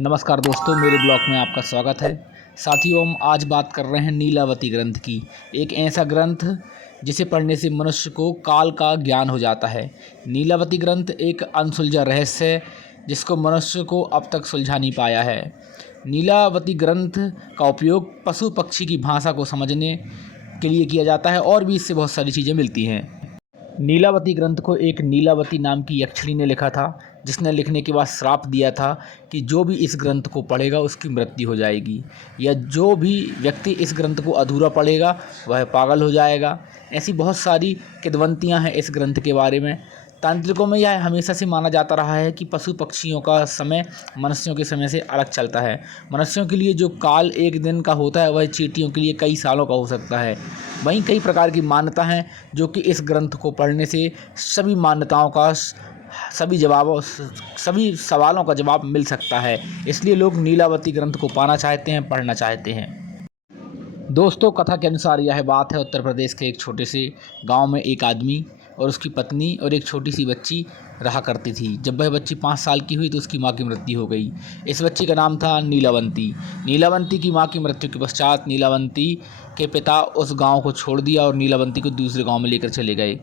नमस्कार दोस्तों, मेरे ब्लॉग में आपका स्वागत है। साथियों, हम आज बात कर रहे हैं नीलावती ग्रंथ की। एक ऐसा ग्रंथ जिसे पढ़ने से मनुष्य को काल का ज्ञान हो जाता है। नीलावती ग्रंथ एक अनसुलझा रहस्य है जिसको मनुष्य को अब तक सुलझा नहीं पाया है। नीलावती ग्रंथ का उपयोग पशु पक्षी की भाषा को समझने के लिए किया जाता है और भी इससे बहुत सारी चीज़ें मिलती हैं। नीलावती ग्रंथ को एक नीलावती नाम की यक्षिणी ने लिखा था, जिसने लिखने के बाद श्राप दिया था कि जो भी इस ग्रंथ को पढ़ेगा उसकी मृत्यु हो जाएगी, या जो भी व्यक्ति इस ग्रंथ को अधूरा पढ़ेगा वह पागल हो जाएगा। ऐसी बहुत सारी किंवदंतियाँ हैं इस ग्रंथ के बारे में। तांत्रिकों में यह हमेशा से माना जाता रहा है कि पशु पक्षियों का समय मनुष्यों के समय से अलग चलता है। मनुष्यों के लिए जो काल एक दिन का होता है वह चींटियों के लिए कई सालों का हो सकता है। वहीं कई प्रकार की मान्यता हैं जो कि इस ग्रंथ को पढ़ने से सभी मान्यताओं का सभी सवालों का जवाब मिल सकता है। इसलिए लोग नीलावती ग्रंथ को पाना चाहते हैं, पढ़ना चाहते हैं। दोस्तों, कथा के अनुसार यह बात है उत्तर प्रदेश के एक छोटे से गांव में एक आदमी और उसकी पत्नी और एक छोटी सी बच्ची रहा करती थी। जब वह बच्ची 5 साल की हुई तो उसकी माँ की मृत्यु हो गई। इस बच्ची का नाम था नीलावंती। नीलावंती की माँ की मृत्यु के पश्चात नीलावंती के पिता उस गांव को छोड़ दिया और नीलावंती को दूसरे गांव में लेकर चले गए।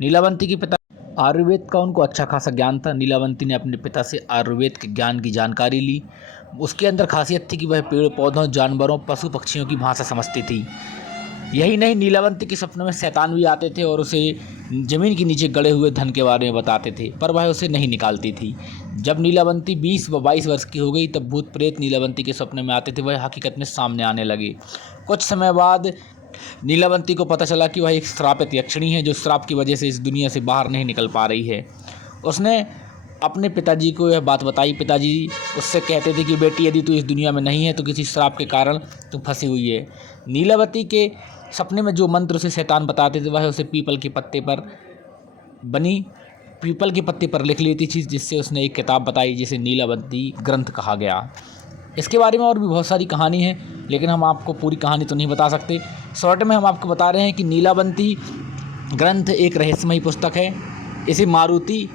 नीलावंती के पिता आयुर्वेद का उनको अच्छा खासा ज्ञान था। नीलावंती ने अपने पिता से आयुर्वेद के ज्ञान की जानकारी ली। उसके अंदर खासियत थी कि वह पेड़ पौधों, जानवरों, पशु पक्षियों की भाषा समझती थी। यही नहीं, नीलावंती के सपनों में शैतान भी आते थे और उसे ज़मीन के नीचे गड़े हुए धन के बारे में बताते थे, पर वह उसे नहीं निकालती थी। जब नीलावंती 20 व 22 वर्ष की हो गई तब भूत प्रेत नीलावंती के सपने में आते थे, वह हकीकत में सामने आने लगे। कुछ समय बाद नीलावंती को पता चला कि वह एक श्रापित यक्षिणी है जो श्राप की वजह से इस दुनिया से बाहर नहीं निकल पा रही है। उसने अपने पिताजी को यह बात बताई। पिताजी उससे कहते थे कि बेटी, यदि तू इस दुनिया में नहीं है तो किसी श्राप के कारण तू फंसी हुई है। नीलावती के सपने में जो मंत्र उसे शैतान बताते थे वह उसे पीपल के पत्ते पर लिख लेती थी, जिससे उसने एक किताब बताई जिसे नीलावती ग्रंथ कहा गया। इसके बारे में और भी बहुत सारी कहानी है, लेकिन हम आपको पूरी कहानी तो नहीं बता सकते। शॉर्ट में हम आपको बता रहे हैं कि नीलावती ग्रंथ एक रहस्यमयी पुस्तक है। इसे मारुति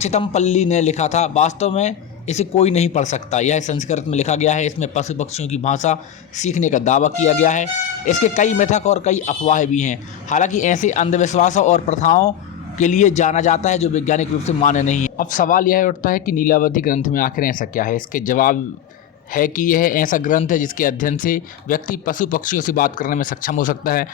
चितमपल्ली ने लिखा था। वास्तव में इसे कोई नहीं पढ़ सकता। यह संस्कृत में लिखा गया है। इसमें पशु पक्षियों की भाषा सीखने का दावा किया गया है। इसके कई मिथक और कई अफवाहें भी हैं। हालांकि ऐसे अंधविश्वासों और प्रथाओं के लिए जाना जाता है जो वैज्ञानिक रूप से मान्य नहीं है। अब सवाल यह उठता है कि नीलावती ग्रंथ में आखिर ऐसा क्या है। इसके जवाब है कि यह ऐसा ग्रंथ है जिसके अध्ययन से व्यक्ति पशु पक्षियों से बात करने में सक्षम हो सकता है,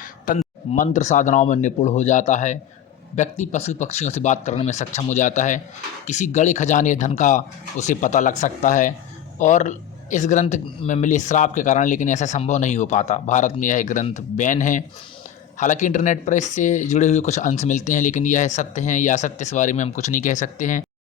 मंत्र साधनाओं में निपुण हो जाता है, व्यक्ति पशु पक्षियों से बात करने में सक्षम हो जाता है, किसी गड़े खजाने धन का उसे पता लग सकता है। और इस ग्रंथ में मिले श्राप के कारण लेकिन ऐसा संभव नहीं हो पाता। भारत में यह ग्रंथ बैन है। हालांकि इंटरनेट पर इससे जुड़े हुए कुछ अंश मिलते हैं, लेकिन यह सत्य हैं या असत्य इस बारे में हम कुछ नहीं कह सकते हैं।